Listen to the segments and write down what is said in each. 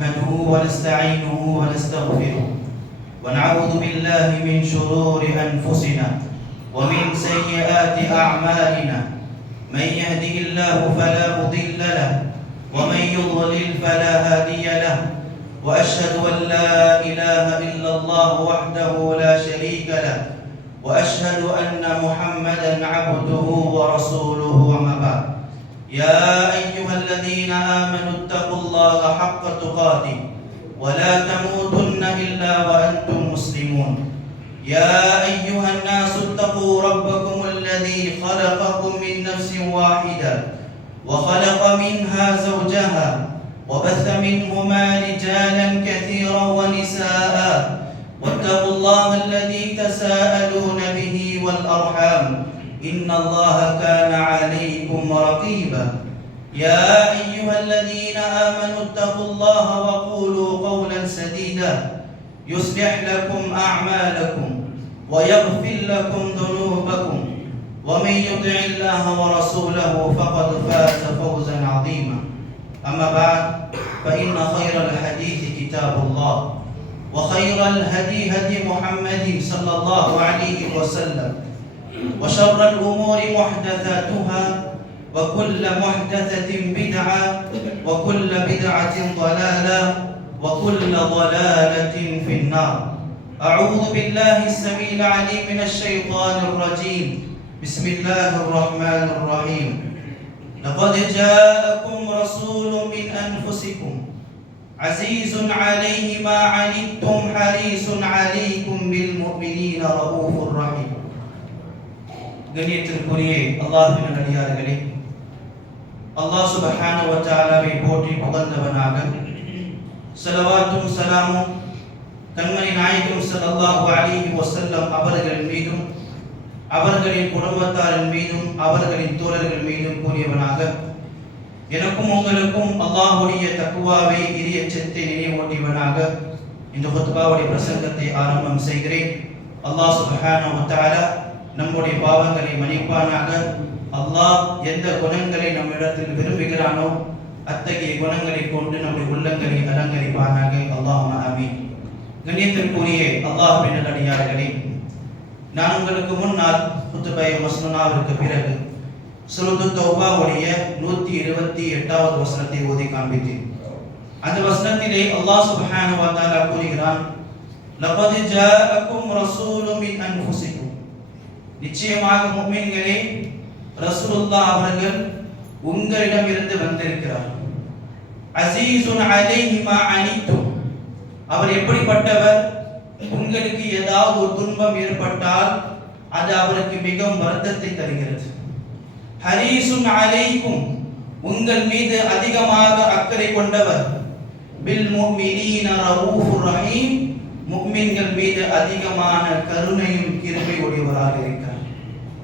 نحمده ونستعينه ونستغفره ونعوذ بالله من شرور أنفسنا ومن سيئات أعمالنا. من يهده الله فلا مضل له ومن يضلل فلا هادي له. وأشهد أن لا إله إلا الله وحده لا شريك له وأشهد أن محمدا عبده ورسوله. وما بعد، يا أيها الذين آمنوا اتقوا الله حق تقاته ولا تموتن إلا وأنتم مسلمون. يا أيها الناس اتقوا ربكم الذي خلقكم من نفس واحدة وخلق منها زوجها وبث منهما رجالا كثيرا ونساء واتقوا الله الذي تساءلون به والأرحام إن الله كان عليكم رقيبا. يا أيها الذين آمنوا اتقوا الله وقولوا قولا سديدا يصلح لكم أعمالكم ويغفر لكم ذنوبكم ومن يطع الله ورسوله فقد فاز فوزا عظيما. أما بعد، فإن خير الحديث كتاب الله وخير الهدي هدي محمد صلى الله عليه وسلم وشر الأمور محدثاتها وكل محدثة بدعة وكل بدعة ضلالة وكل ضلالة في النار. أعوذ بالله السميع العليم من الشيطان الرجيم. بسم الله الرحمن الرحيم. لقد جاءكم رسول من أنفسكم عزيز عليه ما عنتم حريص عليكم بالمؤمنين رؤوف رحيم. கண்ணியத்திற்குரிய அல்லாஹ்வின் நல்லடியார்களே, அல்லாஹ் சுப்ஹானஹு வ தஆலாவை போற்றி புகழ்ந்தவனாக ஸலவாத்தும் ஸலாமும் கண்மணி நாயகம் ஸல்லல்லாஹு அலைஹி வஸல்லம் அவர்கள் மீதும் அவர்களின் குடும்பத்தாரின் மீதும் அவர்களின் தோழர்கள் மீதும் கூறியவனாக, எனக்கும் உங்களுக்கும் அல்லாஹ்வுடைய தக்வாவை இறையச்சத்தை நினைவூட்டியவனாக இந்த குத்பாவுடைய பிரசங்கத்தை ஆரம்பம் செய்கிறேன். அல்லாஹ் சுப்ஹானஹு வ தஆலா நம்முடைய பாவங்களை மன்னிப்பானாக. அல்லாஹ் எந்த குணங்களை நம்மிடத்தில் விரும்புகிறானோ அத்தகைய குணங்களை கொண்டு நம்முடைய உள்ளங்களை அலங்கரிப்பானாக. அல்லாஹும்ம ஆமீன். கண்ணியத்திற்குரிய அல்லாஹ்வின் நல்லடியார்களே, நான் உங்களுக்கு முன்னால் குத்பா மஸ்னூனாவிற்கு பிறகு சூரத்து தௌபாவுடைய 128வது வசனத்தை ஓதி காண்பித்தேன். அந்த வசனத்திலே அல்லாஹ் சுப்ஹானஹு வ தஆலா கூறுகிறான், லகத் ஜாஅக்கும் ரசூலும் மின் அன்ஃபுசிக்கும். நிச்சயமாக முஃமின்களே, ரசூலுல்லாஹ் அவர்கள் உங்களிடம் இருந்து வந்திருக்கிறார். அஸீஸுன் அலைஹி மா அனித்தும். அவர் எப்படிப்பட்டவர்? உங்களுக்கு ஏதாவது ஒரு துன்பம் ஏற்பட்டால் அது அவருக்கு மிகவும் வருத்தத்தை தருகிறது. ஹரீசுன் அலைக்கும். உங்கள் மீது அதிகமாக அக்கறை கொண்டவர். பில் முஃமினீன ரഊஃபுர் ரஹீம். முஃமின்கள் மீது அதிகமான கருணையும் கிருபை உடையவராக இருக்கிறார்.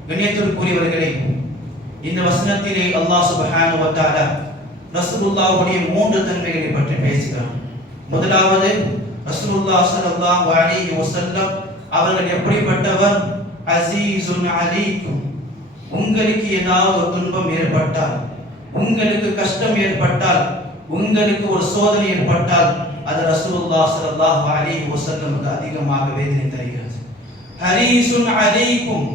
கண்ணியத்திற்குரியவர்களே, இந்த வசனத்திலே அல்லாஹ் சுப்ஹானஹு வ தஆலா ரசூலுல்லாஹ்வுடைய 3 தன்மைகளை பற்றி பேசுகிறார். முதலாவது, ரசூலுல்லாஹ் ஸல்லல்லாஹு அலைஹி வஸல்லம் அவர்கள் எப்படிப்பட்டவர்? அஸீஸுன் அலைக்கும். உங்களுக்கு ஏதாவது ஒரு துன்பம் ஏற்பட்டால், உங்களுக்கு கஷ்டம் ஏற்பட்டால், உங்களுக்கு ஒரு சோதனை ஏற்பட்டால் அது ரசூலுல்லாஹ் ஸல்லல்லாஹு அலைஹி வஸல்லமுக்கு அதிகமாக வேதனை தருகிறது. ஹரீசுன் அலைக்கும்.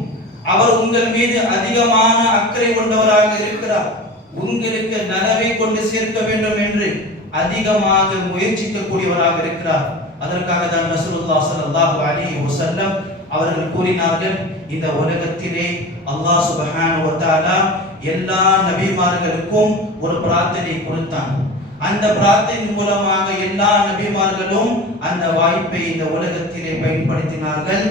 அவர் உங்கள் மீது அதிகமான அக்கறை கொண்டவராக இருக்கிறார். உங்களுக்கு நலவை கொண்டு சேர்க்க வேண்டும் என்று அதிகமாக முயற்சிக்கக்கூடியவராக இருக்கிறார். அதற்காக தான் ரசூலுல்லாஹ் ஸல்லல்லாஹு அலைஹி வஸல்லம் அவர்கள் கூறினார்கள், இந்த உலகத்திலே அல்லாஹ் சுப்ஹானஹு வ தஆலா எல்லா நபிமார்களுக்கும் ஒரு பிரார்த்தனை கொடுத்தான். அந்த பிரார்த்தனை மூலமாக எல்லா நபிமார்களும் அந்த வாய்ப்பை இந்த உலகத்திலே பயன்படுத்தினார்கள்.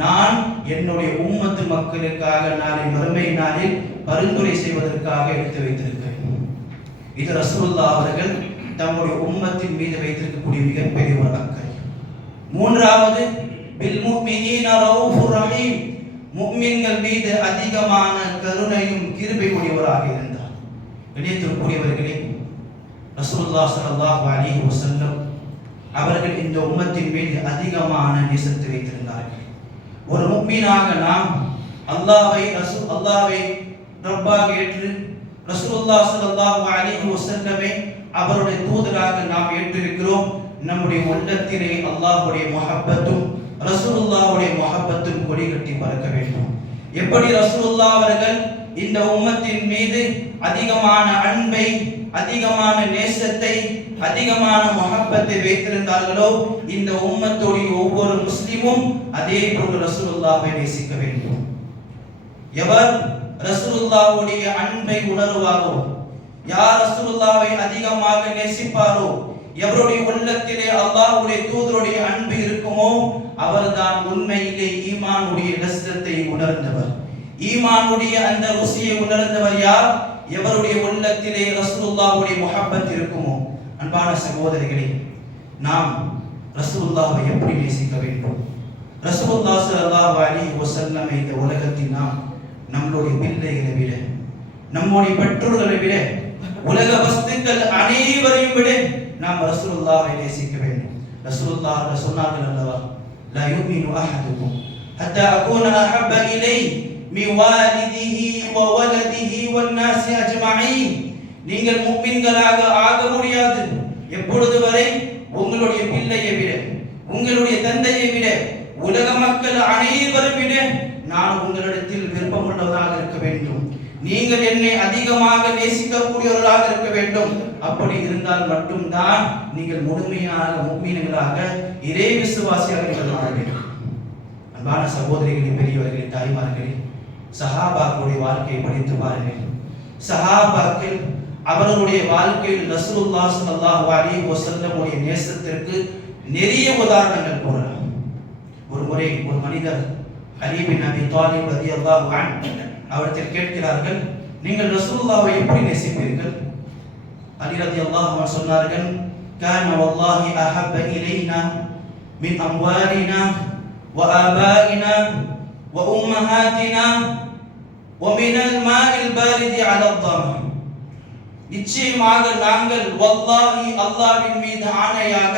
நான் என்னுடைய உம்மத்து மக்களுக்காக நாளை மறுமை நாளில் பரிந்துரை செய்வதற்காக எடுத்து வைத்திருக்கிறேன். இது ரசூலுல்லாஹ் அவர்கள் தம்முடைய உம்மத்தின் மீது வைத்திருக்கக்கூடிய மிகப்பெரிய ஒரு அக்கறை. மூன்றாவது, பில் முஃமினீன ரഊஃபுர் ரஹீம். முஃமின்கள் மீது அதிகமான கருணையும் கிருபை உடையவராக இருந்தார். கண்ணியத்திற்குரியவர்களே, ரசூலுல்லாஹ் ஸல்லல்லாஹு அலைஹி வஸல்லம் அவர்கள் இந்த உம்மத்தின் மீது அதிகமான நேசத்தை வைத்திருந்தார்கள். ஒரு முஃமினாக நாம் அல்லாஹ்வை ரப்பாக ஏற்று ரசூலுல்லாஹ் ஸல்லல்லாஹு அலைஹி வஸல்லமை அவருடைய தூதராக நாம் ஏற்றிருக்கிறோம். நம்முடைய உள்ளத்திலே அல்லாஹ்வுடைய முஹப்பத்தும் ரசூலுல்லாஹ்வுடைய முஹப்பத்தும் கொடி கட்டி பறக்க வேண்டும். எப்படி ரசூலுல்லாஹ் அவர்கள் இந்த உம்மத்தின் மீது அதிகமான அன்பை, அதிகமான நேசத்தை, அதிகமான முஹப்பத்தை வைத்திருந்தார்களோ, இந்த உம்மத்துடைய ஒவ்வொரு முஸ்லிமும் அதே போன்று ரசூலுல்லாஹ்வை நேசிக்க வேண்டும். எவர் ரசூலுல்லாஹ்வுடைய அன்பை உணர்வாரோ, யார் ரசூலுல்லாஹ்வை அதிகமாக நேசிப்பாரோ, எவருடைய உள்ளத்திலே அல்லாஹ்வுடைய தூதருடைய அன்பு இருக்குமோ, அவர்தான் உண்மையிலே ஈமானுடைய லஸ்ஸத்தை உணர்ந்தவர். ஈமானுடைய அந்த ருசியை உணர்ந்தவர் யார்? எவருடைய உள்ளத்திலே ரசூலுல்லாஹ்வுடைய முஹப்பத் இருக்குமோ. அன்பான சகோதரிகளே, நாம் ரசூலுல்லாஹ்வை எப்படி நேசிக்க வேண்டும்? ரசூலுல்லாஹ் ஸல்லல்லாஹு அலைஹி வஸல்லம் இந்த உலகத்தில் நாம் நம்மளுடைய பிள்ளைகளை விட, நம்முடைய பெற்றோர்களை விட, உலக வஸ்துக்கள் அனைவரையும் விட நாம் ரசூலுல்லாஹ்வை நேசிக்க வேண்டும். ரசூலுல்லாஹ் சொன்னார்கள் அல்லவா, லா யுமினு அஹதுக்கும் ஹத்தா அகூன அஹப்ப இலைஹி மின் வாலிதிஹி வ வலதிஹி வன் நாஸி அஜ்மஈன். நீங்கள் முஃமின்களாக ஆக முடியாது எப்பொழுது வரை உங்களுடைய பிள்ளையை விட, உங்களுடைய தந்தையை விட, உலக மக்கள் அனைவரும் விட நான் உங்களிடத்தில் விருப்பமுள்ளவராக இருக்க வேண்டும். நீங்கள் என்னை அதிகமாக நேசிக்கக்கூடியவர்களாக இருக்க வேண்டும். அப்படி இருந்தால் மட்டும்தான் நீங்கள் முழுமையான முஃமின்களாக, இறை விசுவாசியாக மாற வேண்டும். அன்பான சகோதரிகளே, பெரியவர்களே, தாய்மார்களே, சஹாபாக்களுடைய வாழ்க்கையை படித்து பாருங்கள். சஹாபாக்கள் அவர்களுடைய வாழ்க்கையில் ரசூலுல்லாஹ் ஸல்லல்லாஹு அலைஹி வஸல்லம் உடைய நேசத்திற்கு நிறைய உதாரணங்கள் கூறலாம். ஒரு முறை ஒரு மனிதர் அலி பின் அபி தாலிப் ரலியல்லாஹு அன்ஹு அவரிடத்தில் கேட்கிறார்கள், நீங்கள் ரசூலுல்லாஹ்வை எப்படி நேசிப்பீர்கள்? அலி ரலியல்லாஹு அன்ஹு சொன்னார்கள், கான வல்லாஹி அஹப்ப இலைனா மின் அம்வாலினா வ ஆபாயினா வ உம்மஹாத்தினா வ மினல் மாஇல் பாரிதி அலா தம். நிச்சயமாக நாங்கள் வல்லாஹி அல்லாஹ்வின் மீது ஆணையாக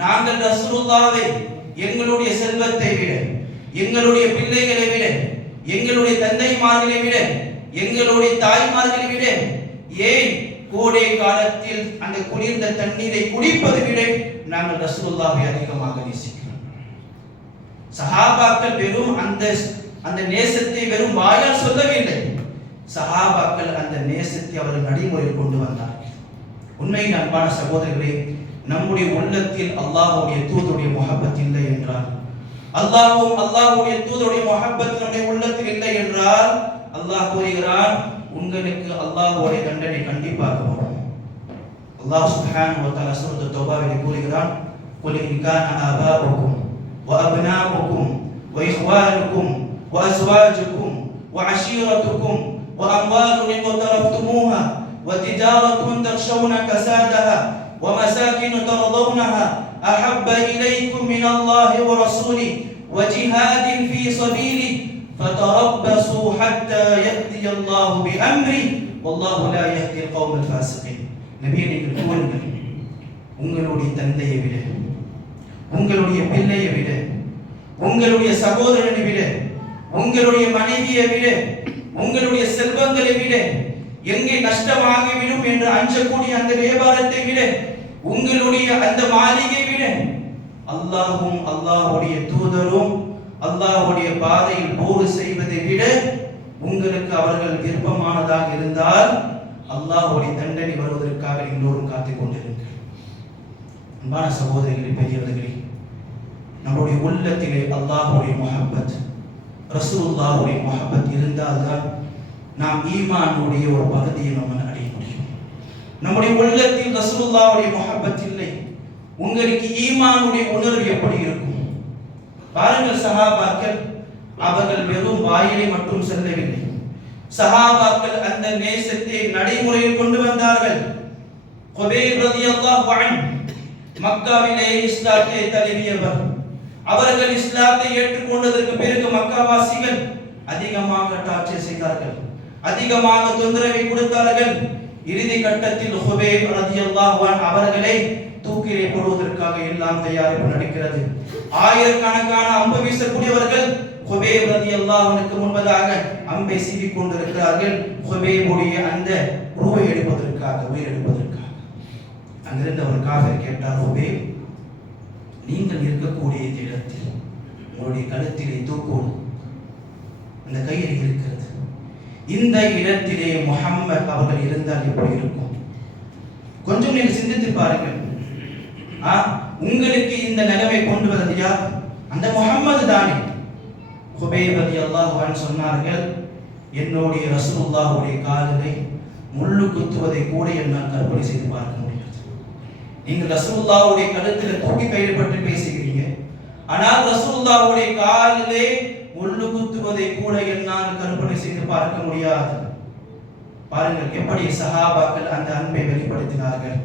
நாங்கள் ரசூலுல்லாஹ்வை எங்களுடைய செல்வத்தை விட, எங்களுடைய பிள்ளைகளை விட, எங்களுடைய தந்தைமார்களை விட, எங்களுடைய தாய்மார்களை விட, ஏன் கோடை காலத்தில் அந்த குளிர்ந்த தண்ணீரை குடிப்பதை விட நாங்கள் ரசூலுல்லாஹ்வை அதிகமாக நேசிக்கிறோம். சஹாபாக்கள் வெறும் அந்த நேசத்தை வெறும் வாயால் சொல்லவில்லை. சஹாபாக்கள் அந்த நேசத்தை அவர்கள் நடைமுறையில் கொண்டு வந்தார்கள். உண்மையின் அன்பான சகோதரர்களே, நம்முடைய உள்ளத்தில் அல்லாஹ்வுடைய தூதருடைய முஹப்பத் இல்லை என்றால், அல்லாஹ்வுடைய தூதருடைய முஹப்பத் நம்முடைய உள்ளத்தில் இல்லை என்றால், அல்லாஹ் கூறுகிறான், உங்களுக்கு அல்லாஹ்வுடைய தண்டனை கண்டிப்பாக வரும். அல்லாஹ் சுப்ஹானஹு வ தஆலா சூரத் தௌபாவில் கூறுகிறான், குல் இன் கான ஆபாஉக்கும் வ அப்னாஉக்கும் வ இஹ்வானுக்கும் வ அஸ்வாஜுக்கும் வ அஷீரத்துக்கும் வ அம்வாலுன் இக்தரஃப்துமூஹா வ திஜாரத்துன் தக்ஷௌன கஸாதஹா வ மசாகின் தர்தௌனஹா அஹப்ப இலைக்கும் மினல்லாஹி வ ரசூலிஹி வ ஜிஹாதின் ஃபீ ஸபீலிஹி ஃபதரப்பஸூ ஹத்தா யஅதியல்லாஹு பிஅம்ரிஹி வல்லாஹு லா யஹ்தில் கௌமல் ஃபாஸிகீன். நபியே, நீங்கள் கூறுங்கள், உங்களுடைய தந்தையை விட, உங்களுடைய பிள்ளையை விட, உங்களுடைய சகோதரனை விட, உங்களுடைய மனைவியை விட, உங்களுடைய செல்வங்களை விட, எங்கே நஷ்டமாகிவிடும் என்று அஞ்சக்கூடிய அந்த வியாபாரத்தை விட, உங்களுடைய அந்த மாளிகை விட, அல்லாஹ்வும் அல்லாஹ்வுடைய தூதரும் அல்லாஹ்வுடைய பாதையில் போர் செய்வதை விட உங்களுக்கு அவர்கள் விருப்பமானதாக இருந்தால் அல்லாஹ்வுடைய தண்டனை வருவதற்காக எல்லோரும் காத்துக் கொண்டிருங்கள். அன்பான சகோதரிகளே, பெரியவர்களே, நம்முடைய உள்ளத்திலே அல்லாஹ்வுடைய முஹப்பத், ரசூலுல்லாஹ்வுடைய முஹப்பத் இருந்தால்தான் நாம் ஈமானுடைய ஒரு பகுதியை நம்ம அடைய முடியும். நம்முடைய உள்ளத்தில் ரசூலுல்லாஹ்வுடைய முஹப்பத் இல்லை, உங்களுக்கு ஈமானுடைய உணர்வு எப்படி இருக்கும்? பாருங்கள், சஹாபாக்கள் அவர்கள் வெறும் வாயிலை மட்டும் செல்லவில்லை. சஹாபாக்கள் அந்த நேசத்தை நடைமுறையில் கொண்டு வந்தார்கள். குபைப் ரலியல்லாஹு அன்ஹு மக்காவிலே இஸ்லாத்தை தழுவியவர். அவர்கள் இஸ்லாத்தை ஏற்றுக்கொண்டதற்கு பிறகு மக்காவாசிகள் அதிகமாக டார்ச்சர் செய்தார்கள், அதிகமாக தொந்தரவை கொடுத்தார்கள். இறுதி கட்டத்தில் குபைப் ரலியல்லாஹு அன்ஹு அவர்களை தூக்கிலே போடுவதற்காக எல்லாம் தயாரிப்பு நடக்கிறது. ஆயிரக்கணக்கான அம்பு வீசக்கூடியவர்கள் குபைப் ரலியல்லாஹு அன்ஹுக்கு முன்பதாக அம்பை சீவிக் கொண்டிருக்கிறார்கள். குபைபுடைய அந்த ரூவை எடுப்பதற்காக, உயிர் எடுப்பதற்காக. அங்கிருந்து ஒரு காஃபிர் கேட்டார், குபைப், நீங்கள் இருக்கக்கூடிய இந்த இடத்தில் உங்களுடைய கழுத்திலே தூக்கோடு அந்த கயிறு இருக்கிறது. இந்த இடத்திலே முஹம்மது அவர்கள் இருந்தால் எப்படி இருக்கும்? கொஞ்சம் நீங்கள் சிந்தித்து பாருங்கள். உங்களுக்கு இந்த நிலைமை கொண்டு வந்தது யார்? அந்த முஹம்மது தானே. குபைப் ரலியல்லாஹு அன்ஹு சொன்னார்கள், என்னுடைய ரசூலுல்லாஹுடைய காலிலே முள்ளு குத்துவதை கூட என்னால் கற்பனை செய்து பார்க்க முடியாது. நீங்கள் ரசூலுல்லாஹுடைய கழுத்தில் தூக்கி கயிறு பற்றி பேசுகிறீங்க, ஆனால் ரசூலுல்லாஹுடைய காலிலே முள்ளு குத்துவதை கூட என்னால் கற்பனை செய்து பார்க்க முடியாது. பாருங்கள் எப்படி சஹாபாக்கள் அந்த அன்பை வெளிப்படுத்தினார்கள்.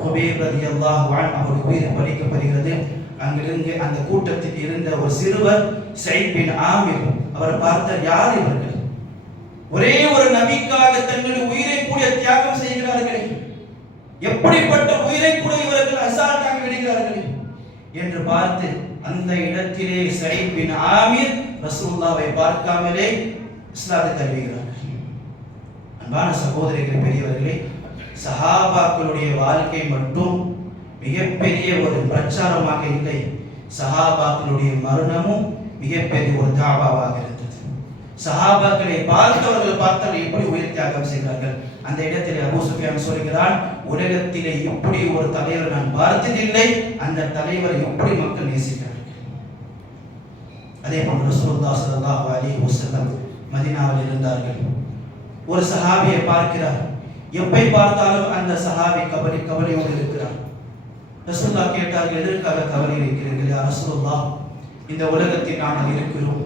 குபைப் ரலியல்லாஹு அன்ஹு அவருடைய உயிர் பறிக்கப்படுகிறது. அங்கிருந்து அந்த கூட்டத்தில் இருந்த ஒரு சிறுவர் ஸைத் பின் ஆமிர் அவரை பார்த்தார். யார் இவர்கள்? ஒரே ஒரு நபிக்காக தன்னுடைய உயிரை கூட தியாகம் செய்கிறார்கள், எப்படிப்பட்ட உயிரை கூட இவர்கள் அசால்ட்டாக விடுகிறார்கள் என்று பார்த்து அந்த இடத்திலே ஸைத் பின் ஆமிர் ரசூலுல்லாஹ்வை பார்க்காமலே இஸ்லாத்தை தழுவுகிறார்கள். அன்பான சகோதரிகளே, பெரியவர்களே, சஹாபாக்களுடைய வாழ்க்கை மட்டும் மிகப்பெரிய ஒரு பிரச்சாரமாக இல்லை, சஹாபாக்களுடைய மரணமும் மிகப்பெரிய ஒரு தாவாவாக இருந்தது. சஹாபாக்களை பார்த்தவர்கள் பார்த்தால் எப்படி உயிர் தியாகம் செய்கிறார்கள். அந்த இடத்திலே அபூ சுஃபியான் சொல்கிறான், உலகத்திலே இப்படி ஒரு தலைவர் நான் பார்த்ததில்லை, அந்த தலைவரை எப்படி மக்கள் நேசிக்கிறார்கள். அதே போன்று ரசூலுல்லாஹி ஸல்லல்லாஹு அலைஹி வஸல்லம் மதீனாவில் இருந்தார்கள். ஒரு சஹாபியை பார்க்கிறார். எப்பை பார்த்தாலும் அந்த சஹாபி கவலையோடு இருக்கிறார். ரசூலுல்லாஹ் கேட்டார்கள், எதற்காக கவலை இருக்கிறீர்கள் யா ரசூலுல்லாஹ்? இந்த உலகத்தில் நாங்கள் இருக்கிறோம்,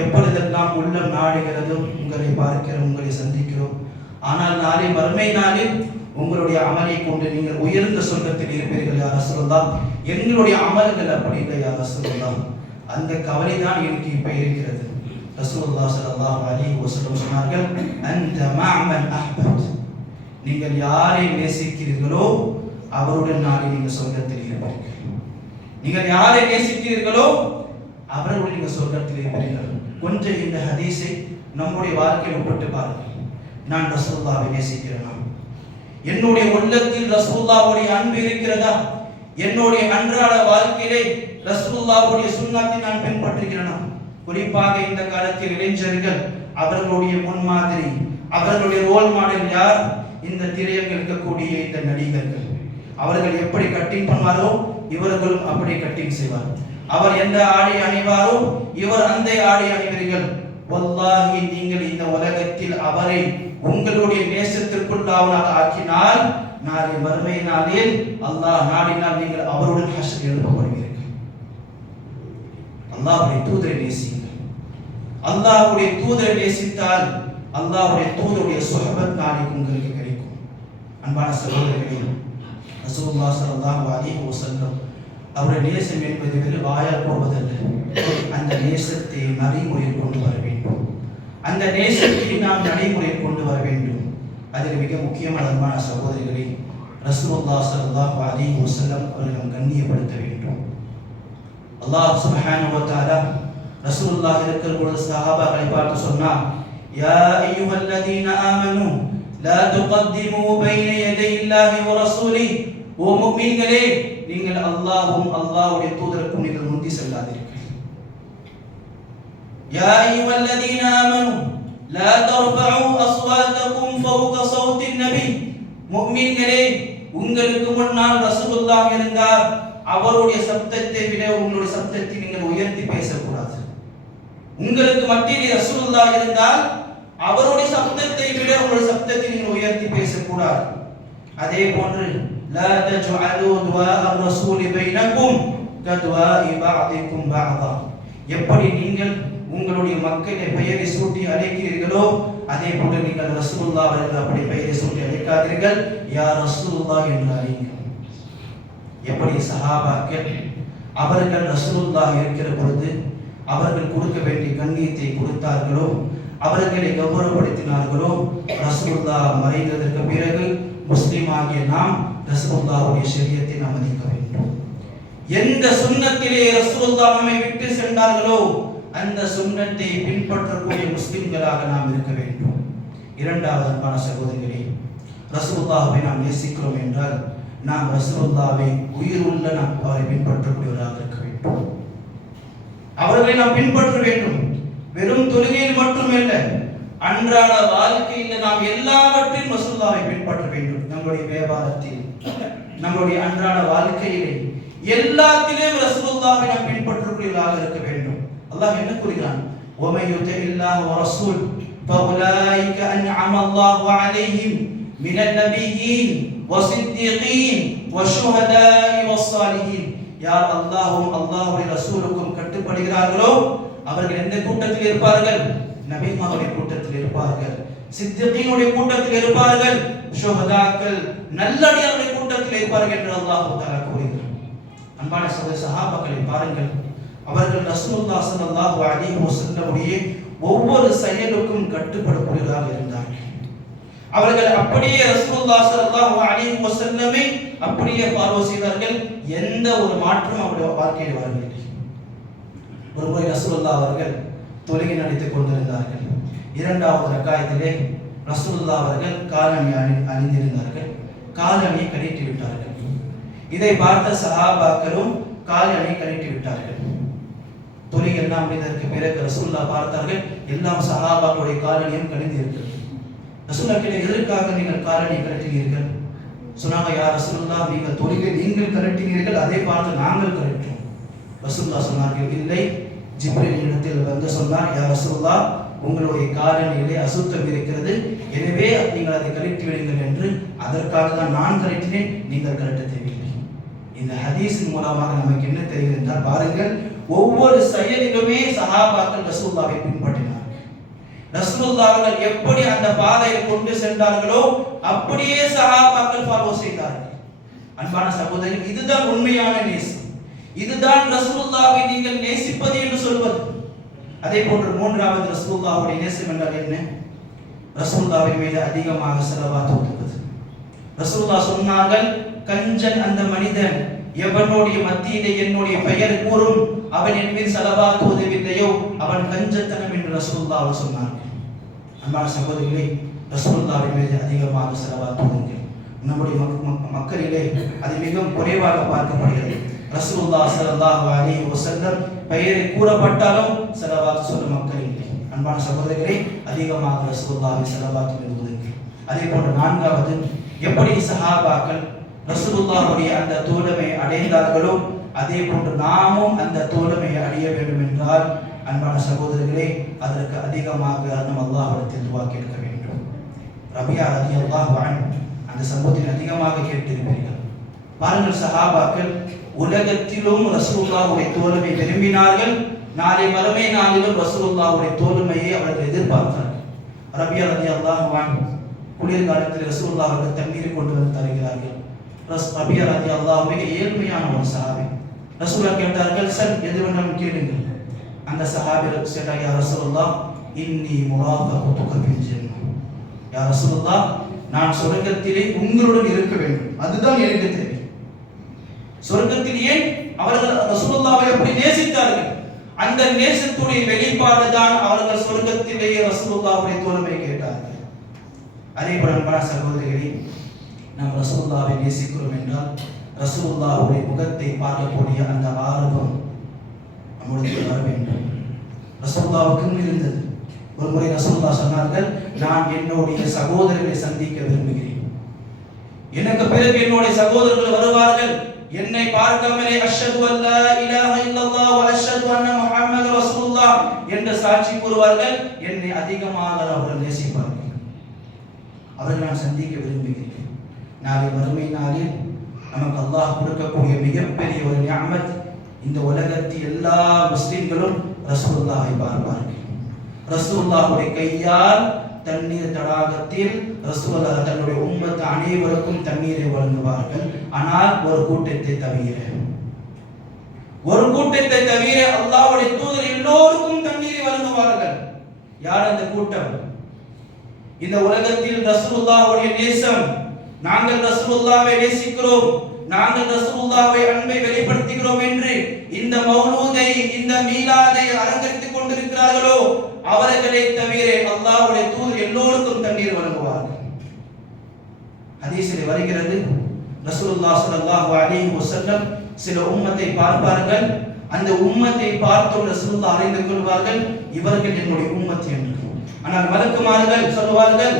எப்பொழுதெல்லாம் உள்ளம் நாடுகிறதோ உங்களை பார்க்கிறோம், உங்களை சந்திக்கிறோம். ஆனால் நாளை மறுமை நாளில் உங்களுடைய அமலை கொண்டு நீங்கள் உயர்ந்த சொர்க்கத்தில் இருப்பீர்கள் யா ரசூலுல்லாஹ். எங்களுடைய அமல்கள் அப்படி இல்லை யா ரசூலுல்லாஹ். அந்த கவலை தான் எனக்கு இப்ப இருக்கிறது. ரசூலுல்லாஹ் ஸல்லல்லாஹு அலைஹி வஸல்லம் சொன்னார்கள், அன்த மஅமன் அஹ்பத். நீங்கள் யாரை நேசிக்கிறீர்களோ அவருடன் நாளை நீங்கள் சொர்க்கத்தில் இருப்பீர்கள். நீங்கள் யாரை நேசிக்கிறீர்களோ அவர்களுடன் நீங்கள் சொர்க்கத்தில் இருப்பீர்கள். கொஞ்சம் இந்த ஹதீஸை நம்முடைய வாழ்க்கையில் ஒப்பிட்டு பாருங்கள். நான் ரசூலுல்லாஹ்வை நேசிக்கிறேனா? என்னுடைய உள்ளத்தில் ரசூலுல்லாஹ்வுடைய அன்பு இருக்கிறதா? என்னுடைய அன்றாட வாழ்க்கையிலே ரசூலுல்லாஹ்வுடைய சுன்னத்தை நான் பின்பற்றுகிறேனா? குறிப்பாக இந்த காலத்தில் இளைஞர்கள் அவர்களுடைய முன்மாதிரி, அவர்களுடைய ரோல் மாடல் யார்? இந்த திரையில் இருக்கக்கூடிய இந்த நடிகர்கள். அவர்கள் எப்படி கட்டிங் பண்ணுவாரோ இவர்களும் அப்படி கட்டிங் செய்வார். அவர் எந்த ஆடை அணிவாரோ இவர் அந்த ஆடை அணிவீர்கள். வல்லாஹி, நீங்கள் இந்த உலகத்தில் அவரை உங்களுடைய நேசத்திற்குள்ளாவதாக ஆக்கினால் நாளை மறுமை நாளில் அல்லாஹ் நாடினால் நீங்கள் அவருடன் ஹஷ்ர் எழுப்பப்படுவீர்கள். அல்லாஹ்வுடைய தூதரை நேசியுங்கள். அல்லாஹ்வுடைய தூதரை நேசித்தால் அல்லாஹ்வுடைய தூதருடைய சுஹபத் நாளைக்கு உங்களுக்கு கிடைக்கும். அன்பான சகோதரர்களே, ரசூலுல்லாஹி ஸல்லல்லாஹு அலைஹி வஸல்லம் அவருடைய நேசம் என்பது வெறும் வாயால் போவதல்ல, அந்த நேசத்தை நடைமுறையில் கொண்டு வர வேண்டும். அந்த நேசத்தை நாம் நடைமுறையில் கொண்டு வர வேண்டும். அதில் மிக முக்கியமான அன்பான சகோதரிகளை, ரசூலுல்லாஹி ஸல்லல்லாஹு அலைஹி வஸல்லம் அவர்கள் கண்ணியப்படுத்த வேண்டும். அல்லாஹ் சுப்ஹானஹு வ தஆலா ரசூலுல்லாஹ் இருக்கிற பொழுது சஹாபாக்களை பார்த்து சொன்னார், யா அய்யுஹல்லதீன ஆமனூ லா துகத்திமூ பைன யதையில்லாஹி வ ரசூலிஹி. ஓ முஃமின்களே, நீங்கள் அல்லாஹ்வும் அல்லாஹ்வுடைய தூதருக்கும் நீங்கள் முந்தி செல்லாதீர்கள். யா அய்யுஹல்லதீன ஆமனூ லா தர்ஃபஉ அஸ்வாதகும் ஃபௌக ஸௌத்தின் நபி. முஃமின்களே, உங்களுக்கு முன்னால் ரசூலுல்லாஹ் இருந்தார், அவருடைய சப்தத்தை விட உங்களுடைய சப்தத்தை நீங்கள் உயர்த்தி பேசக்கூடாது. உங்களுக்கு மத்தியில் ரசூலுல்லாஹ் இருந்தால் அவருடைய சப்தத்தை விட உங்களுடைய சப்தத்தை நீங்கள் உயர்த்தி பேசக்கூடாது. அதே போன்று லா தஜ்அலு துஆ ar-ரசூல் பைனக்கும் கதுஆஇ பஅதிக்கும் பஅதா. எப்படி நீங்கள் உங்களுடைய மக்களை பெயரை சூட்டி அழைக்கிறீர்களோ அதே போன்று நீங்கள் ரசூலுல்லாஹ் அவர்கள் அப்படி பெயரை சூட்டி அழைக்காதீர்கள், யா ரசூலுல்லாஹ் என்று அழைங்கள். எப்படி சஹாபாக்கள் அவர்கள் ரசூலுல்லாஹ் இருக்கிற பொழுது அவர்கள் கொடுக்க வேண்டிய கண்ணியத்தை கொடுத்தார்களோ, அவர்களை கௌரவப்படுத்தினார்களோ, ரசூலுல்லாஹ் மறைந்ததற்கு பிறகு முஸ்லிம் ஆகிய நாம் ரசூலுல்லாஹ்வுடைய ஷரியத்தை நாம் மதிக்க வேண்டும். எந்த சுன்னத்திலே ரசூலுல்லாஹ் நம்மை விட்டு சென்றார்களோ அந்த சுன்னத்தை பின்பற்றக்கூடிய முஸ்லிம்களாக நாம் இருக்க வேண்டும். இரண்டாவது அன்பான சகோதரர்களே, ரசூலுல்லாஹ்வை நாம் நேசிக்கிறோம் என்றால் நாம் ரசூலுல்லாவை உயிர் உள்ள நாம் அவரை பின்பற்றக்கூடியவராக இருக்க வேண்டும். அவர்களை நாம் பின்பற்ற வேண்டும். வெறும் தொழுகையில் மட்டுமல்ல, அன்றாட வாழ்க்கையில் நாம் எல்லாவற்றையும் ரசூலுல்லாவை பின்பற்ற வேண்டும். நம்முடைய வியாபாரத்தில், நம்முடைய அன்றாட வாழ்க்கையிலே எல்லாத்திலும் ரசூலுல்லாவை நாம் பின்பற்றக்கூடியவராக இருக்க வேண்டும். அல்லாஹ் என்ன கூறுகிறான்? وَمَن يُطِعِ اللَّهَ وَرَسُولَهُ فَأُولَٰئِكَ أَنْعَمَ اللَّهُ عَلَيْهِمْ مِنَ النَّبِيِّينَ وَالصِّدِّيقِينَ وَالشُّهَدَاءِ وَالصَّالِحِينَ. யார் அல்லாஹ்வும் அல்லாஹ்வுடைய ரசூலுக்கும் கட்டுப்படுகிறார்களோ அவர்கள் எந்த கூட்டத்தில் இருப்பார்கள்? நபிமாவுடைய கூட்டத்தில் இருப்பார்கள், சித்திகீனுடைய கூட்டத்தில் இருப்பார்கள், ஷுஹதாக்கள் நல்லடியாருடைய கூட்டத்தில் இருப்பார்கள் என்று அல்லாஹ் தஆலா கூறுகிறார். அன்பான சஹாபாக்களை பாருங்கள், அவர்கள் ரசூலுல்லாஹ் ஸல்லல்லாஹு அலைஹி வஸல்லமுடைய ஒவ்வொரு செயலுக்கும் கட்டுப்படக்கூடியவராக இருந்தார்கள். அவர்கள் அப்படியே ரசூலுல்லாஹ் ஸல்லல்லாஹு அலைஹி வஸல்லமை அப்படியே ஃபாலோ செய்தார்கள். எந்த ஒரு மாற்றமும் அவருடைய வாழ்க்கையில் வரவில்லை. ஒரு முறை ரசூலுல்லாஹ் அவர்கள் தொழுகை நடத்திக் கொண்டிருந்தார்கள். இரண்டாவது ரக்காயத்திலே ரசூலுல்லாஹ் அவர்கள் காலணி அணிந்திருந்தார்கள். காலணியை கழட்டி விட்டார்கள். இதை பார்த்த சஹாபாக்களும் காலணியை கழட்டி விட்டார்கள். தொழுகை எல்லாம் முடிந்ததற்கு பிறகு ரசூலுல்லாஹ் பார்த்தார்கள், எல்லாம் சஹாபாக்களுடைய காலணியும் கழிந்திருக்கிறது. ரசூலுல்லாஹ் கேட்டார்கள், எதற்காக நீங்கள் காலணியை கழட்டினீர்கள்? சொன்னாங்க, யா ரசூலுல்லாஹ், நீங்கள் தொழுகை நீங்கள் கழட்டினீர்கள், அதை பார்த்து நாங்கள் கழட்டோம். ரசூலுல்லாஹ் சொன்னார்கள், இல்லை, ஜிப்ரீல் இடத்தில் வந்து சொன்னார், யா ரசூலுல்லாஹ், உங்களுடைய காலணியிலே அசுத்தம் இருக்கிறது, எனவே நீங்கள் அதை கழட்டி விடுங்கள் என்று. அதற்காக தான் நான் கழட்டினேன், நீங்கள் கழட்ட தேவையில்லை. இந்த ஹதீஸின் மூலமாக நமக்கு என்ன தெரிகிறது என்றால், பாருங்கள், ஒவ்வொரு செயலிலுமே சஹாபாக்கள் ரசூலுல்லாஹ்வை பின்பற்றினார்கள். ரசூலுல்லாஹ் அவர்கள் எப்படி அந்த பாதையை கொண்டு சென்றார்களோ அப்படியே சஹாபாக்கள் ஃபாலோ செய்தார்கள். அன்பான சகோதரர்கள், இதுதான் உண்மையான நேசம். இதுதான் ரசூலுல்லாஹ்வை நீங்கள் நேசிப்பது என்று சொல்வது. அதே போன்று மூன்றாவது ரசூலுல்லாஹ்வுடைய நேசம் என்றால் என்ன? ரசூலுல்லாஹ்வின் மீது அதிகமாக ஸலவாத் ஓதுவது. ரசூலுல்லாஹ் சொன்னார்கள், கஞ்சன் அந்த மனிதன் எவனுடைய மத்தியிலே என்னுடைய பெயர் கூறும் அவன் என் மீது ஸலவாத் ஓதவில்லையோ அவன் கஞ்சத்தனம் என்று ரசூலுல்லாஹ் சொன்னார்கள். அன்பான சகோதரிகளே, ரசூலுல்லாஹ்வின் மீது அதிகமாக ஸலவாத் ஓதுங்கள். நம்முடைய மக்களிலே அது மிகவும் குறைவாக பார்க்கப்படுகிறது. ரசூலுல்லாஹ் ஸல்லல்லாஹு அலைஹி வஸல்லம் பெயரை கூறப்பட்டாலும் ஸலவாத் சொல்லும் மக்கள் இல்லை. அன்பான சகோதரிகளே, அதிகமாக ரசூலுல்லாஹ்வை ஸலவாத் ஓதுங்கள். அதே போன்று நான்காவது, எப்படி சஹாபாக்கள் ரசூலுல்லாஹ்வுடைய அந்த தோழமை அடைந்தார்களோ அதே போன்று நாமும் அந்த தோழமையை அடைய வேண்டும் என்றால், அன்பான சகோதரர்களே, அதற்கு அதிகமாக நாம் அல்லாஹ்விடத்தில் துஆ கேட்க வேண்டும். ரபியா ரலியல்லாஹு அன்ஹு அந்த சம்பவத்தில் அதிகமாக கேட்டிருப்பீர்கள். பாருங்கள், சஹாபாக்கள் உலகத்திலும் ரசூலுல்லாஹ்வுடைய தோழமை விரும்பினார்கள். நாளை மறுமை நாளிலும் ரசூலுல்லாஹ்வுடைய தோழமையை அவர்கள் எதிர்பார்த்தார்கள். ரபியா ரலியல்லாஹு அன்ஹு குளிர்காலத்தில் ரசூலுல்லாஹ் அவர்கள் தண்ணீர் கொண்டு வந்து தருகிறார்கள். ரபியா ரலியல்லாஹு மிக ஏழ்மையான ஒரு சஹாபி. ரசூலுல்லாஹ் கேட்டார்கள், சார் எது வேண்டாலும் கேளுங்கள். அந்த சஹாபி சொன்னார், யா ரசூலுல்லாஹ், இன்னி முராஃபகத்துக ஃபில் ஜன்னah. யா ரசூலுல்லாஹ், நான் சொர்க்கத்திலே உங்களுடன் இருக்க வேண்டும், அதுதான் எனக்கு தேவை. சொர்க்கத்தில் ஏன் அவர்கள் ரசூலுல்லாஹ்வை அப்படி நேசித்தார்கள்? அந்த நேசத்துடைய வெளிப்பாடு தான் அவர்கள் சொர்க்கத்திலேயே ரசூலுல்லாஹ்வுடைய தோழமை கேட்டார்கள். அதே போல அன்பான சகோதரிகளே, நாம் ரசூலுல்லாஹ்வை நேசிக்கிறோம் என்றால் ரசூலுல்லாஹ்வுடைய முகத்தை பார்க்கக்கூடிய அந்த ஆர்வம் நம்முடைய வர வேண்டும். ரசூலுல்லாஹ்வுக்கு இருந்தது. ஒரு முறை ரசூலுல்லாஹ் சொன்னார்கள், நான் என்னுடைய சகோதரர்களை சந்திக்க விரும்புகிறேன். எனக்கு பிறகு என்னுடைய சகோதரர்கள் வருவார்கள், என்னை பார்க்காமலே அஷ்ஹது அல்லா இலாஹ இல்லல்லாஹ் வ அஷ்ஹது அன்ன முஹம்மது ரசூலுல்லாஹ் என்று சாட்சி கூறுவார்கள். என்னை அதிகமாக அவர்கள் நேசிப்பார்கள். அவர்கள் நான் சந்திக்க விரும்புகிறேன். நாளை மறுமை நாளில் நமக்கு அல்லாஹ் கொடுக்கக்கூடிய மிகப்பெரிய ஒரு நிஅமத், இந்த உலகத்தில் எல்லா முஸ்லிம்களும் ரசூலுல்லாஹை பார்ப்பார்கள். ரசூலுல்லாஹுடைய கையால் தண்ணீர் தடாகத்தில் ரசூலுல்லாஹ் தன்னுடைய உம்மத் அனைவருக்கும் தண்ணீரை வழங்குவார்கள். ஆனால் ஒரு கூட்டத்தை தவிர அல்லாஹ்வுடைய தூதர் எல்லோருக்கும் தண்ணீரை வழங்குவார்கள். யார் அந்த கூட்டம்? இந்த உலகத்தில் ரசூலுல்லாஹுடைய நேசம், நாங்கள் ரசூலுல்லாஹ்வை நேசிக்கிறோம், நாங்கள் ரசூலுல்லாஹ்வை அன்பை வெளிப்படுத்துகிறோம் என்று இந்த மௌலூதை, இந்த மீலாதை அலங்கரித்துக் கொண்டிருக்கிறார்களோ அவர்களை தவிர அல்லாஹ்வுடைய தூதர் எல்லோருக்கும் தண்ணீர் வழங்குவார்கள். ஹதீஸில் வருகிறது, ரசூலுல்லாஹ் ஸல்லல்லாஹு அலைஹி வஸல்லம் சில உம்மத்தை பார்ப்பார்கள். அந்த உம்மத்தை பார்த்து ரசூலுல்லாஹ் அறிந்து கொள்வார்கள், இவர்கள் என்னுடைய உம்மத் என்று. ஆனால் மலக்குமார்கள் சொல்வார்கள்,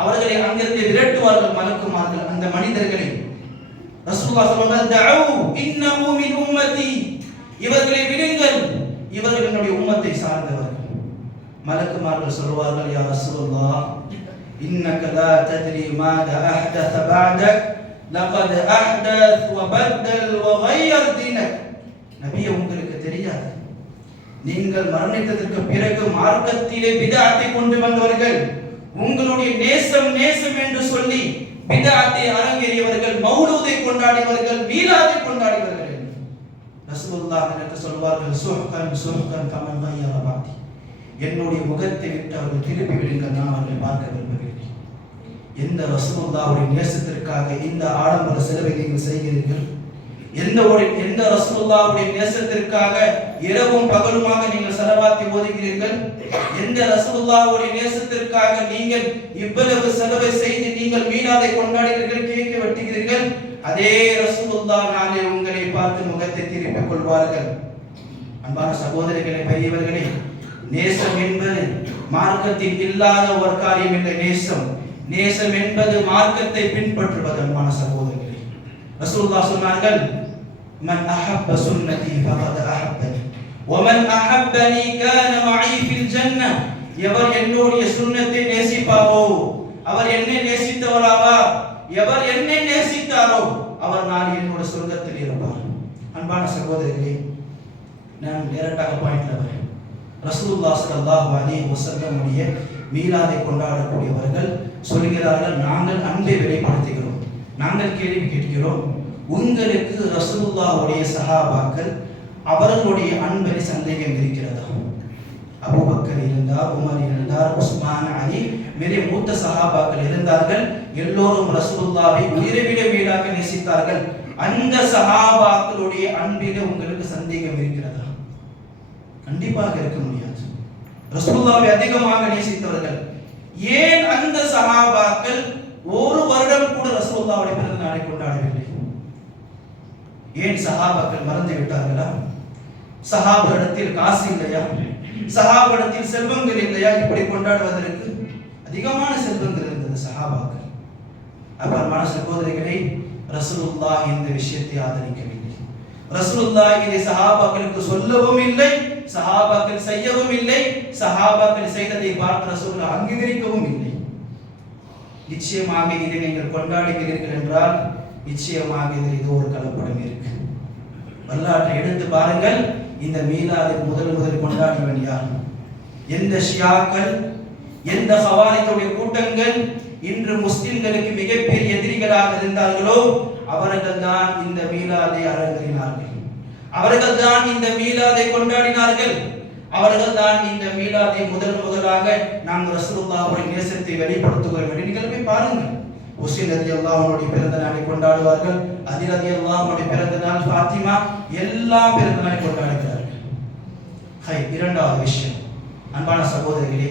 அவர்களை அங்கிருந்து விரட்டுவார்கள் மலக்குமார்கள் அந்த மனிதர்களை. ரசூலுல்லாஹ் சொல்வார்கள், தஅவு இன்னஹு மின் உம்மதி, இவர்களை விடுங்கள், இவர்கள் என்னுடைய உம்மத்தை சார்ந்தவர்கள். மலக்குமார்கள் சொல்வார்கள், யா ரசூலுல்லாஹ் இன்னக லா தத்ரி மாதா அஹ்தஸ பஅதக் லகத் அஹ்தஸ் வ பதல் வ கய்யர் தீனக். நபியே, உங்களுக்கு தெரியாது, நீங்கள் மரணித்ததற்கு பிறகு மார்க்கத்திலே பிதஅத்தை கொண்டு வந்தவர்கள், உங்களுடைய நேசம் நேசம் என்று சொல்லி பிதஅத்தை அரங்கேறியவர்கள், மௌலூதை கொண்டாடியவர்கள், மீலாதை கொண்டாடியவர்கள். ரசூலுல்லாஹ் எனக்கு சொல்வார்கள், சுஹ்கன் சுஹ்கன் கமன் கய்யர பாதி, என்னுடைய முகத்தை விட்டு அவர்கள் திருப்பி விடுங்கள், நான் அவர்களை பார்க்க விரும்பவில்லை. எந்த ரசூலுல்லாஹ்வுடைய நேசத்திற்காக இந்த ஆடம்பர செலவை நீங்கள் செய்கிறீர்கள்? எந்த ரசூலுல்லாஹ்வுடைய நேசத்திற்காக இரவும் பகலுமாக நீங்கள் ஸலவாத்தை ஓதுகிறீர்கள்? எந்த ரசூலுல்லாஹ்வுடைய நேசத்திற்காக நீங்கள் இவ்வளவு செலவை செய்து நீங்கள் மீலாதை கொண்டாடுகிறீர்கள், கேக் வெட்டுகிறீர்கள்? அதே ரசூலுல்லாஹ் நாளை உங்களை பார்த்து முகத்தை திருப்பிக் கொள்வார்கள். அன்பான சகோதரர்களே, பெரியவர்களே, நேசம் என்பது மார்க்கத்தில் இல்லாத ஒரு காரியம் இல்லை. நேசம் என்பது மார்க்கத்தை பின்பற்றுவது. அன்பான சகோதரர்களே, ரசூலுல்லாஹ் சொன்னார்கள், மன் அஹப்ப சுன்னதி ஃபகத் அஹப்பனி வமன் அஹப்பனி கான மஇ ஃபில் ஜன்னah. எவர் என்னுடைய சுன்னத்தை நேசிப்பாரோ அவர் என்னை நேசித்தவராவார். எவர் என்னை நேசித்தாரோ அவர் நான் என்னோட சொர்க்கத்தில் இருப்பார். அன்பான சகோதரர்களே, நான் நேரடியாக பாயிண்ட்ல வரேன். ரசூலுல்லாஹ் ஸல்லல்லாஹு அலைஹி வஸல்லம் உடைய மீலாதை கொண்டாடக்கூடியவர்கள் சொல்கிறார்கள், நாங்கள் அன்பை வெளிப்படுத்துகிறோம். நாங்கள் கேள்வி கேட்கிறோம், உங்களுக்கு ரசூலுல்லாஹ்வுடைய சஹாபாக்கள் அவர்களுடைய அன்பில் சந்தேகம் இருக்கிறதா? அபூபக்கர் இருந்தார், உமர் இருந்தார், உஸ்மான், அலி, மிக மூத்த சஹாபாக்கள் இருந்தார்கள். எல்லோரும் ரசூலுல்லாஹ்வை உயிரை விட மேலாக நேசித்தார்கள். அந்த சஹாபாக்களுடைய அன்பில் உங்களுக்கு சந்தேகம் இருக்கிறதா? கண்டிப்பாக இருக்க முடியாது. ரசூலுல்லாஹ்வை அதிகமாக நேசித்தவர்கள். ஏன் அந்த சஹாபாக்கள் ஒரு வருடம் கூட ரசூலுல்லாஹ்வுடைய பிறந்த நாளை கொண்டாடவில்லை? ஏன் சஹாபாக்கள் மறந்து விட்டார்களா? சஹாபாக்களிடத்தில் காசு இல்லையா? சஹாபாக்களிடத்தில் செல்வங்கள் இல்லையா? இப்படி கொண்டாடுவதற்கு அதிகமான செல்வங்கள் இருந்தது சஹாபாக்கள். அன்பான சகோதரிகளே, ரசூலுல்லாஹ் இந்த விஷயத்தை ஆதரிக்கவில்லை. ரசூலுல்லாஹ் இதை சஹாபாக்களுக்கு சொல்லவும் இல்லை, சஹாபாக்கள் செய்யவும் இல்லை, சஹாபாக்கள் செய்ததை பார்த்து ரசூலுல்லாஹ் அங்கீகரிக்கவும் இல்லை. நிச்சயமாக இதை நீங்கள் கொண்டாடுகிறீர்கள் என்றால் நிச்சயமாக இதில் இது ஒரு கலப்படம் இருக்கு. வரலாற்றை எடுத்து பாருங்கள். இந்த மீலாதை முதல் கொண்டாடியவன் யார்? எந்த ஷியாக்கள், எந்த ஹவாரிஜுடைய கூட்டங்கள் இன்று முஸ்லிம்களுக்கு மிகப்பெரிய எதிரிகளாக இருந்தார்களோ அவர்கள் தான் இந்த மீலாதை அரங்கேறினார்கள். அவர்கள் தான் இந்த மீலாதை கொண்டாடினார்கள். அவர்கள் தான் இந்த மீலாதை முதலாக நாங்கள் ரசூலுல்லாஹ்வுடைய நேசத்தை வெளிப்படுத்துகிறோம் என்று நீங்கள் போய் பாருங்கள். ஹுசைன் ரலியல்லாஹு அன்ஹுடைய பிறந்த நாளை கொண்டாடுவார்கள். அலி ரலியல்லாஹு அன்ஹுடைய பிறந்த நாள், ஃபாத்திமா, எல்லா பிறந்த நாளை கொண்டாடுகிறார்கள். இரண்டாவது விஷயம், அன்பான சகோதரர்களே,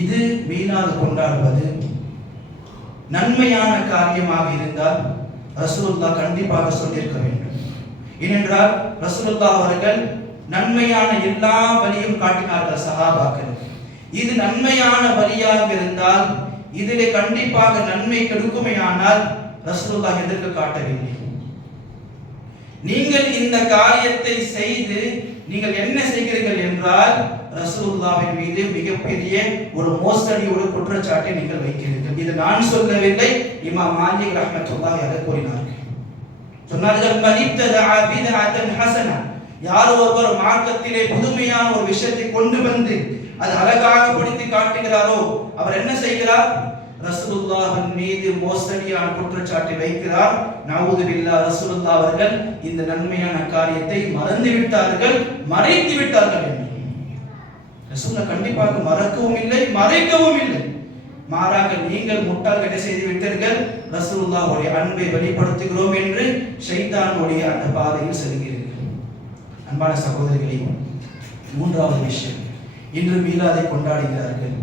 இது மீலாது கொண்டாடுவது நன்மையான காரியமாக இருந்தால் ரசூலுல்லாஹ் கண்டிப்பாக சொல்லியிருக்க வேண்டும். ஏனென்றால் ரசூலுல்லாஹ் அவர்கள் நன்மையான எல்லா வழியும் காட்டினார்கள் சஹாபாக்களுக்கு. இது நன்மையான வழியாக இருந்தால் இதிலே கண்டிப்பாக நன்மை கெடுக்குமையானால் ரசூலுல்லாஹ் எதற்கு காட்டவில்லை? நீங்கள் இந்த காரியத்தை செய்து நீங்கள் என்ன செய்கிறீர்கள் என்றால் ரசூலுல்லாஹ்வின் மீது மிகப்பெரிய ஒரு மோசடியோட குற்றச்சாட்டை நீங்கள் வைக்கிறீர்கள். இது நான் சொல்லவில்லை, இமாம் மாலிக் ரஹ்மத்துல்லாஹி அலைஹி கூறினார்கள். சொன்னார்கள், மனித்ததா பித்அத்தன் ஹஸனா, யார் ஒருவர் மார்க்கத்திலே புதுமையான ஒரு விஷயத்தை கொண்டு வந்து அது அழகாக படித்து காட்டுகிறாரோ அவர் என்ன செய்கிறார்? ரசூலுல்லாஹ்வின் மீது மோசடியான குற்றச்சாட்டை வைக்கிறார். நஊது பில்லாஹ். ரசூலுல்லாஹ் அவர்கள் இந்த நன்மையான காரியத்தை மறந்து விட்டார்கள், மறைத்து விட்டார்கள் என்று ரசூலுல்லாஹ் கண்டிப்பாக மறக்கவும் இல்லை, மறைக்கவும் இல்லை. மாறாக நீங்கள் முட்டாள்களை செய்து விட்டீர்கள், ரசூலுல்லாஹ்வுடைய அன்பை வெளிப்படுத்துகிறோம் என்று ஷைத்தானுடைய அந்த பாதையில் செல்கிறீர்கள். அன்பான சகோதரிகளே, மூன்றாவது விஷயம், இன்று மீலாதை கொண்டாடுகிறார்கள்.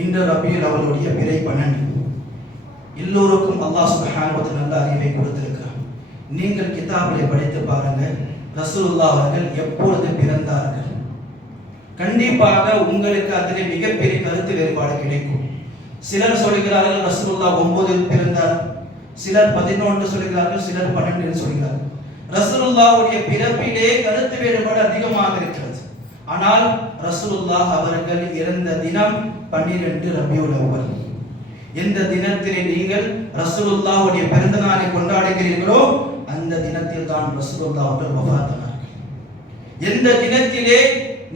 இன்று ரபியுல் அவலுடைய பிறை 12. எல்லோருக்கும் அல்லாஹ் சுப்ஹானஹு வ தஆலா நல்ல அறிவை கொடுத்திருக்கிறார். நீங்கள் கிதாபிலே படித்து பாருங்க, ரசூலுல்லாஹ் அவர்கள் எப்பொழுது பிறந்தார்கள். கண்டிப்பாக உங்களுக்கு அதிலே மிகப்பெரிய கருத்து வேறுபாடு கிடைக்கும். சிலர் சொல்கிறார்கள் ரசூலுல்லாஹ் 9 பிறந்தார், சிலர் 11 சொல்கிறார்கள், சிலர் 12 சொல்கிறார்கள். ரசூலுல்லாஹ்வுடைய பிறப்பிலே கருத்து வேறுபாடு அதிகமாக இருக்கிறது. ஆனால் ரசூலுல்லாஹ் அவர்கள் இறந்த தினம் 12 ரபியுல் அவ்வல். எந்த தினத்திலே நீங்கள் ரசூலுல்லாஹ்வுடைய பிறந்த நாளை கொண்டாடுகிறீர்களோ அந்த தினத்தில் தான் ரசூலுல்லாஹ் அவர்கள் வஃபாத்தானார்கள். எந்த தினத்திலே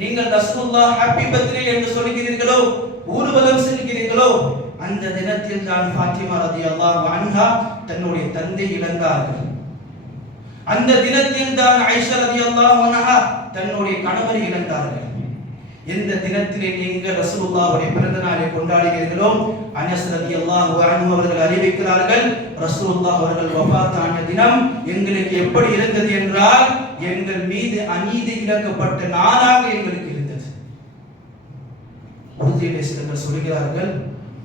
நீங்கள் ரசூலுல்லாஹ் ஹாப்பி பர்த்டே என்று சொல்கிறீர்களோ, ஊர்வலம் செல்கிறீர்களோ, அந்த தினத்தில் தான் ஃபாத்திமா ரலியல்லாஹு அன்ஹா தன்னுடைய தந்தை இழந்தார்கள். அந்த தினத்தில் தான் ஆயிஷா ரலியல்லாஹு அன்ஹா தன்னுடைய கணவரை இழந்தார்கள். எந்த தினத்திலே நீங்கள் ரசூலுல்லாஹ்வுடைய பிறந்த நாளை கொண்டாடுகிறீர்களோ, அனஸ் ரலியல்லாஹு அன்ஹு அவர்கள் அறிவிக்கிறார்கள், ரசூலுல்லாஹ் அவர்கள் வஃபாத்தான தினம் எங்களுக்கு எப்படி இருந்தது என்றால், எங்கள் மீது அநீதி இழைக்கப்பட்ட நாளாக எங்களுக்கு இருந்தது. உறுதியிலே சிலர் சொல்கிறார்கள்,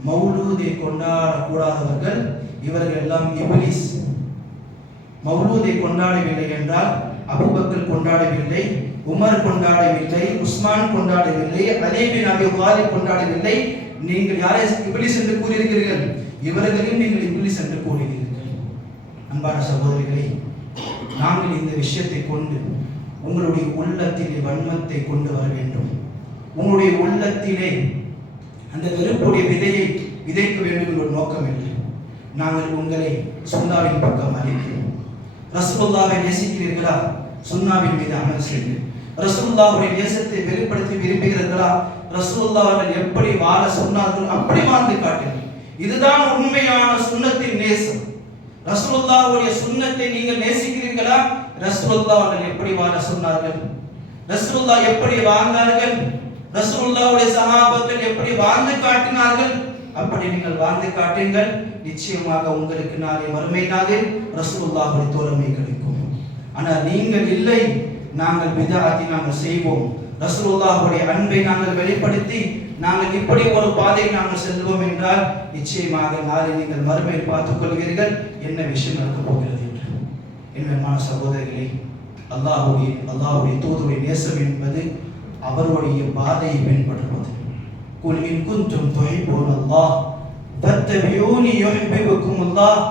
மௌலூதை கொண்டாடக்கூடாதவர்கள் இவர்கள் எல்லாம் இப்லீஸ். மௌலூதை கொண்டாடவில்லை என்றால் அபூபக்கர் கொண்டாடவில்லை, உமர் கொண்டாடவில்லை, உஸ்மான் கொண்டாடவில்லை, அலி பின் அபி தாலிப் கொண்டாடவில்லை, நீங்கள் யாரை இப்லீஸ் என்று கூறியிருக்கிறீர்கள்? இவர்களையும் நீங்கள் இப்லீஸ் என்று கூறுகிறீர்கள். அன்பான சகோதரிகளே, நாங்கள் இந்த விஷயத்தை கொண்டு உங்களுடைய உள்ளத்திலே வன்மத்தை கொண்டு வர வேண்டும். உங்களுடைய உள்ளத்திலே அந்த வெறுப்புடைய விதையை விதைக்க வேண்டும் என்ற நோக்கம் இல்லை. நாங்கள் உங்களை சுன்னாவின் பக்கம் அழைக்கிறோம். ரசூலுல்லாஹ்வை நேசிக்கிறீர்களா? சுன்னாவின் மீது அமல் செய்யுங்கள். ரசூலுல்லாஹ்வுடைய நேசத்தை வெளிப்படுத்தி விரும்புகிறீர்களா? ரசூலுல்லாஹ் அவர்கள் எப்படி வாழ சொன்னார்கள் அப்படி வாழ்ந்து காட்டுங்கள். இதுதான் உண்மையான சுன்னத்தின் நேசம். ரசூலுல்லாஹ்வுடைய சுன்னத்தை நீங்கள் நேசிக்கிறீர்களா? ரசூலுல்லாஹ் அவர்கள் எப்படி வாழ சொன்னார்கள், ரசூலுல்லாஹ் எப்படி வாழ்ந்தார்கள், ரசூலுல்லாஹ்வுடைய சஹாபாக்கள் எப்படி வாழ்ந்து காட்டினார்கள், அப்படி நீங்கள் வாழ்ந்து காட்டுங்கள். நிச்சயமாக உங்களுக்கு நாளை மறுமை நாளில் ரசூலுல்லாஹ்வுடைய தோழமை கிடைக்கும். ஆனால் நீங்கள் இல்லை, நாங்கள் பிதஅத்தை நாங்கள் செய்வோம், ரசூலுல்லாஹ்வுடைய அன்பை நாங்கள் வெளிப்படுத்தி நாங்கள் இப்படி ஒரு பாதையை நாங்கள் செல்வோம் என்றால் நிச்சயமாக நாளை நீங்கள் மறுமையில் பார்த்துக் கொள்வீர்கள் என்ன விஷயம் நடக்க போகிறது என்று. என்னமான சகோதரர்களே, அல்லாஹ்வுடைய தூதருடைய நேசம் என்பது அவருடைய பாதையை பின்பற்றுவது. குல் இன் குன்தும் துஹிப்பூனல்லாஹ் ஃபத்தபிஊனி யுஹிப்புக்குமுல்லாஹ்.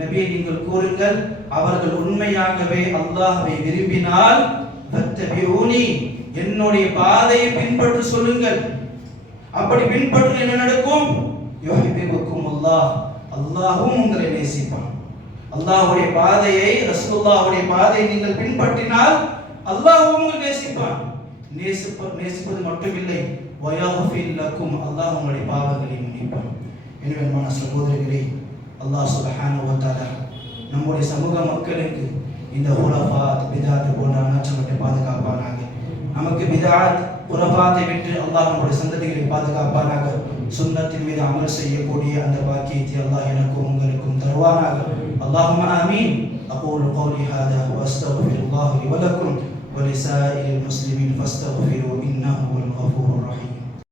நபியே நீங்கள் கூறுங்கள், அவர்கள் உண்மையாகவே அல்லாஹ்வை விரும்பினால் ஃபத்தபிஊனி, என்னுடைய பாதையை பின்பற்ற சொல்லுங்கள். அப்படி பின்பற்ற என்ன நடக்கும்? யுஹிப்புக்குமுல்லாஹ், அல்லாஹ்வும் உங்களை நேசிப்பான். அல்லாஹ்வுடைய பாதையை, ரசூலுல்லாஹ்வுடைய பாதையை நீங்கள் பின்பற்றினால் அல்லாஹ்வும் உங்களை நேசிப்பான். நேசிப்பது மட்டுமில்லை, வயஃபிர் லக்கும், அல்லாஹ் உங்களுடைய பாவங்களை மன்னிப்பான். எனவே அன்பான சகோதரர்களே, அல்லாஹ் சுப்ஹானஹு வ தஆலா நம்முடைய சமூக மக்களுக்கு இந்த ஹுலஃபாத் பிதஅத் போன்ற அனாச்சாரத்தை பாதுகாப்பானாக. நமக்கு பிதஅத் ஹுலஃபாத்தை விட்டு அல்லாஹ் நம்முடைய சந்ததிகளை பாதுகாப்பானாக. சுன்னத்தின் மீது அமல் செய்யக்கூடிய அந்த பாக்கியத்தை அல்லாஹ் எனக்கும் உங்களுக்கும் தருவானாக. அல்லாஹும்ம ஆமீன். அகூலு கௌலி ஹாதா வ அஸ்தக்ஃபிருல்லாஹ லி வ லக்கும் வ லிசாயிரில் முஸ்லிமீன் ஃபஸ்தக்ஃபிரு இன்னஹு ஹுவல் கஃபூருர் ரஹீம்.